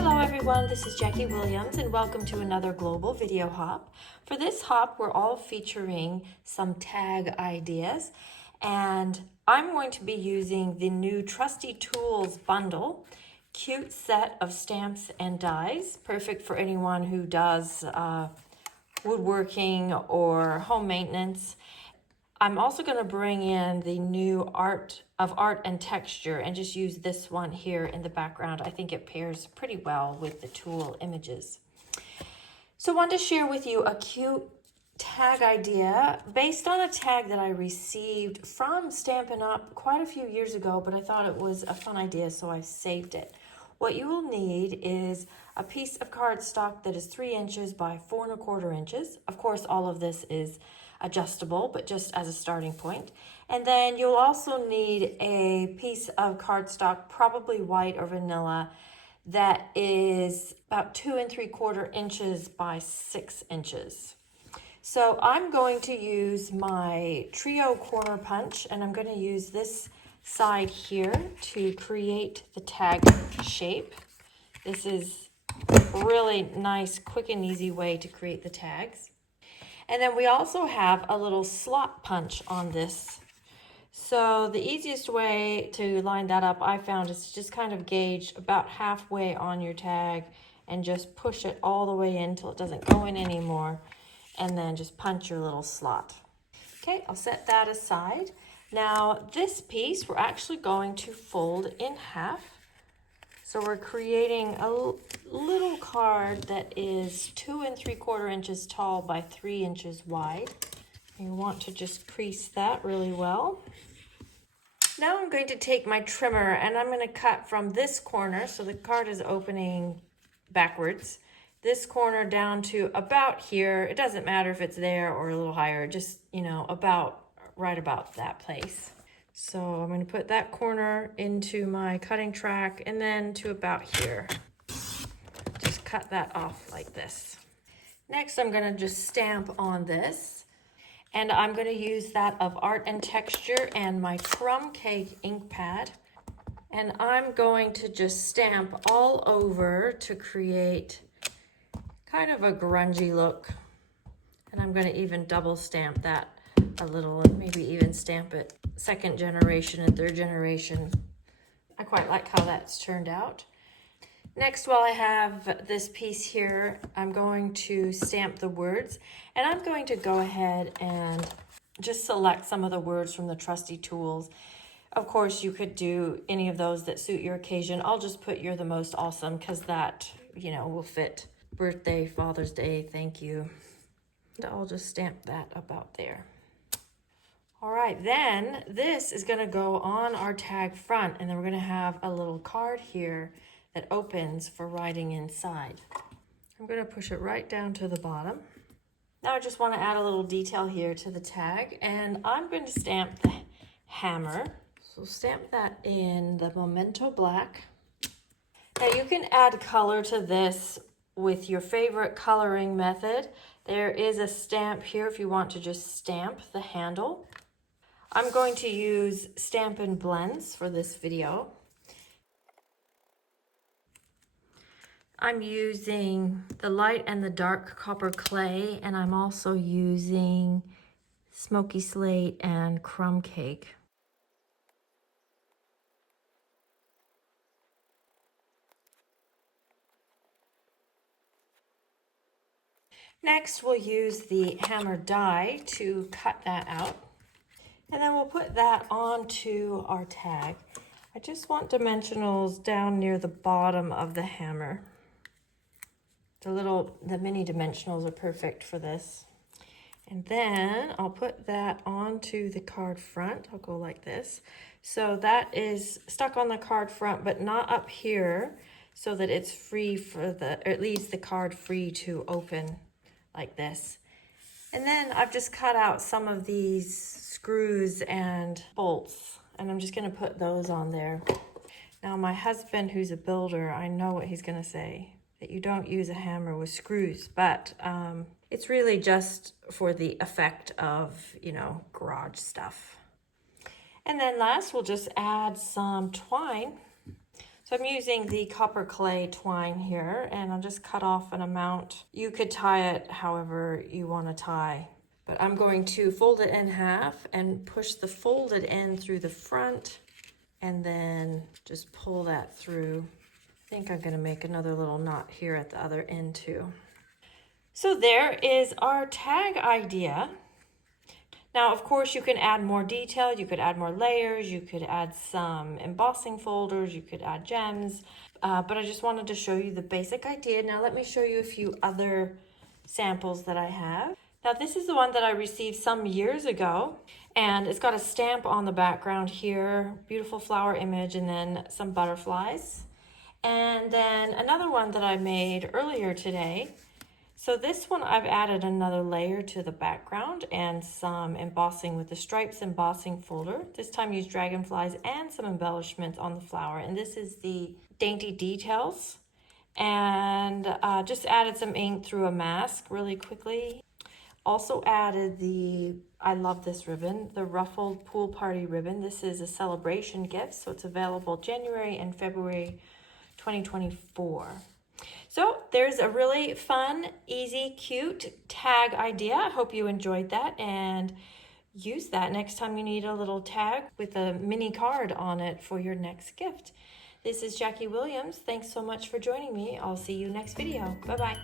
Hello everyone, this is Jackie Williams and welcome to another global video hop. For this hop, we're all featuring some tag ideas, and I'm going to be using the new Trusty Tools bundle. Cute set of stamps and dies, perfect for anyone who does woodworking or home maintenance. I'm also going to bring in the new art and texture and just use this one here in the background. I think it pairs pretty well with the tool images. So I wanted to share with you a cute tag idea based on a tag that I received from Stampin' Up! Quite a few years ago, but I thought it was a fun idea, so I saved it. What you will need is a piece of cardstock that is 3 inches by 4 1/4 inches. Of course, all of this is adjustable, but just as a starting point. And then you'll also need a piece of cardstock, probably white or vanilla, that is about 2 3/4 inches by 6 inches. So I'm going to use my trio corner punch, and I'm going to use this side here to create the tag shape. This is a really nice, quick and easy way to create the tags. And then we also have a little slot punch on this. So the easiest way to line that up, I found, is to just kind of gauge about halfway on your tag and just push it all the way in until it doesn't go in anymore, and then just punch your little slot. Okay, I'll set that aside. Now this piece we're actually going to fold in half. So we're creating a little card that is 2 3/4 inches tall by 3 inches wide. You want to just crease that really well. Now I'm going to take my trimmer and I'm going to cut from this corner, so the card is opening backwards, this corner down to about here. It doesn't matter if it's there or a little higher, just, right about that place. So I'm going to put that corner into my cutting track and then to about here. Just cut that off like this. Next, I'm going to just stamp on this. And I'm going to use that of Art and Texture and my crumb cake ink pad. And I'm going to just stamp all over to create kind of a grungy look. And I'm going to even double stamp that a little, and maybe even stamp it 2nd generation and 3rd generation. I quite like how that's turned out. Next, while I have this piece here, I'm going to stamp the words, and I'm going to go ahead and just select some of the words from the Trusty Tools. Of course, you could do any of those that suit your occasion. I'll just put "You're the most awesome" because that, will fit birthday, Father's Day, thank you. I'll just stamp that about there. All right, then this is going to go on our tag front, and then we're going to have a little card here that opens for writing inside. I'm going to push it right down to the bottom. Now I just want to add a little detail here to the tag, and I'm going to stamp the hammer. So stamp that in the Memento Black. Now you can add color to this with your favorite coloring method. There is a stamp here if you want to just stamp the handle. I'm going to use Stampin' Blends for this video. I'm using the light and the dark copper clay, and I'm also using smoky slate and crumb cake. Next, we'll use the hammer die to cut that out. And then we'll put that onto our tag. I just want dimensionals down near the bottom of the hammer. The mini dimensionals are perfect for this. And then I'll put that onto the card front. I'll go like this. So that is stuck on the card front, but not up here, so that it's free it leaves the card free to open like this. And then I've just cut out some of these screws and bolts, and I'm just going to put those on there. Now my husband, who's a builder, I know what he's going to say, that you don't use a hammer with screws, but it's really just for the effect of, garage stuff. And then last, we'll just add some twine. So I'm using the copper clay twine here, and I'll just cut off an amount. You could tie it however you want to tie, but I'm going to fold it in half and push the folded end through the front and then just pull that through. I think I'm going to make another little knot here at the other end too. So there is our tag idea. Now, of course, you can add more detail, you could add more layers, you could add some embossing folders, you could add gems, but I just wanted to show you the basic idea. Now, let me show you a few other samples that I have. Now, this is the one that I received some years ago, and it's got a stamp on the background here, beautiful flower image, and then some butterflies. And then another one that I made earlier today. So this one, I've added another layer to the background and some embossing with the stripes embossing folder. This time used dragonflies and some embellishments on the flower. And this is the Dainty Details. And just added some ink through a mask really quickly. Also added the, I love this ribbon, the ruffled pool party ribbon. This is a celebration gift, so it's available January and February 2024. So there's a really fun, easy, cute tag idea. I hope you enjoyed that and use that next time you need a little tag with a mini card on it for your next gift. This is Jackie Williams. Thanks so much for joining me. I'll see you next video. Bye-bye.